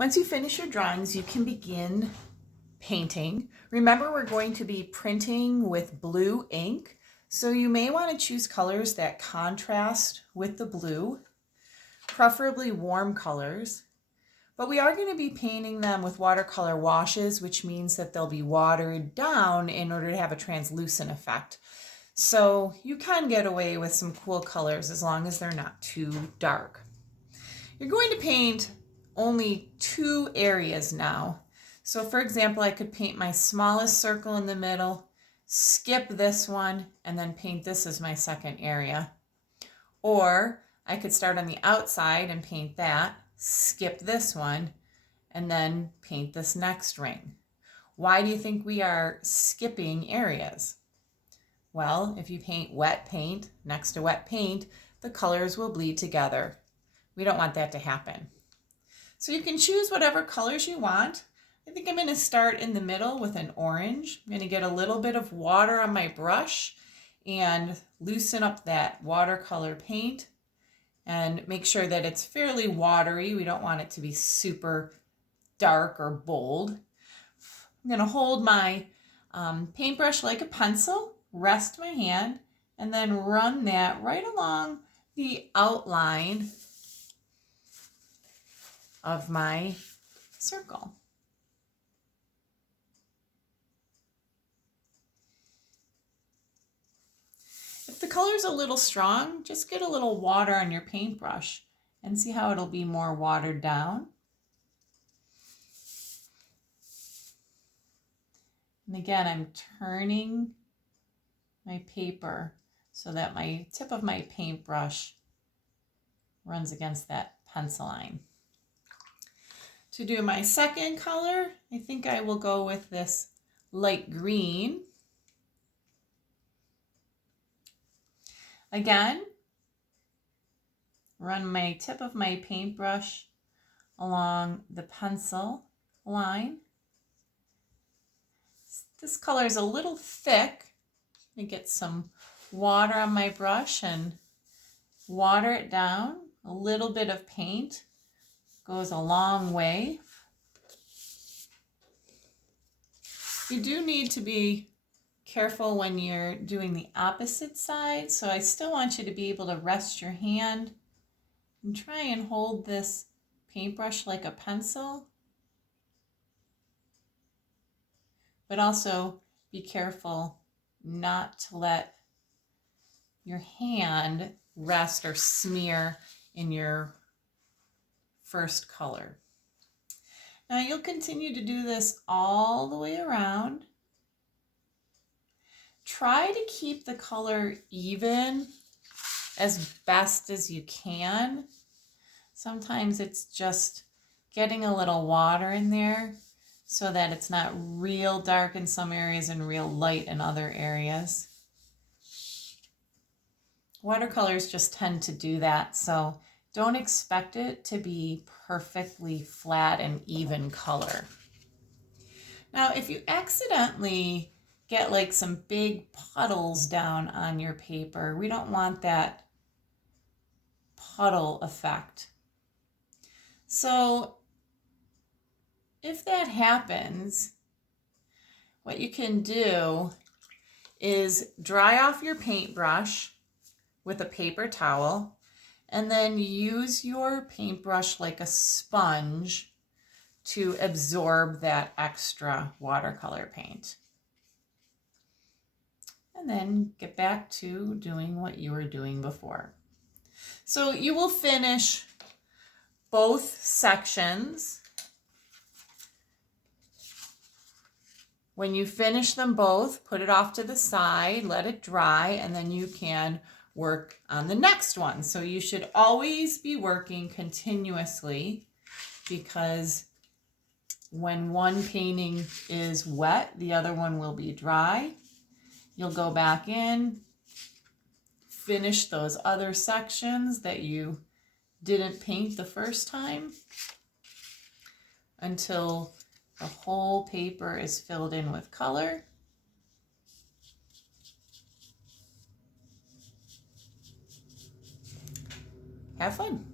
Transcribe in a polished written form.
Once you finish your drawings, you can begin painting. Remember, we're going to be printing with blue ink, so you may want to choose colors that contrast with the blue, preferably warm colors. But we are going to be painting them with watercolor washes, which means that they'll be watered down in order to have a translucent effect. So you can get away with some cool colors as long as they're not too dark. You're going to paint only 2 areas now. So for example, I could paint my smallest circle in the middle, skip this one, and then paint this as my second area. Or I could start on the outside and paint that, skip this one, and then paint this next ring. Why do you think we are skipping areas? Well, if you paint wet paint next to wet paint, the colors will bleed together. We don't want that to happen. So you can choose whatever colors you want. I think I'm going to start in the middle with an orange. I'm going to get a little bit of water on my brush and loosen up that watercolor paint and make sure that it's fairly watery. We don't want it to be super dark or bold. I'm going to hold my paintbrush like a pencil, rest my hand, and then run that right along the outline of my circle. If the color's a little strong, just get a little water on your paintbrush and see how it'll be more watered down. And again, I'm turning my paper so that my tip of my paintbrush runs against that pencil line. To do my second color, I think I will go with this light green. Again, run my tip of my paintbrush along the pencil line. This color is a little thick. I get some water on my brush and water it down. A little bit of paint goes a long way. You do need to be careful when you're doing the opposite side, so I still want you to be able to rest your hand and try and hold this paintbrush like a pencil, but also be careful not to let your hand rest or smear in your first color. Now you'll continue to do this all the way around. Try to keep the color even as best as you can. Sometimes it's just getting a little water in there so that it's not real dark in some areas and real light in other areas. Watercolors just tend to do that, so don't expect it to be perfectly flat and even color. Now, if you accidentally get like some big puddles down on your paper, we don't want that puddle effect. So if that happens, what you can do is dry off your paintbrush with a paper towel and then use your paintbrush like a sponge to absorb that extra watercolor paint. And then get back to doing what you were doing before. So you will finish both sections. When you finish them both, put it off to the side, let it dry, and then you can work on the next one. So you should always be working continuously, because when one painting is wet, the other one will be dry. You'll go back in, finish those other sections that you didn't paint the first time until the whole paper is filled in with color. Have fun.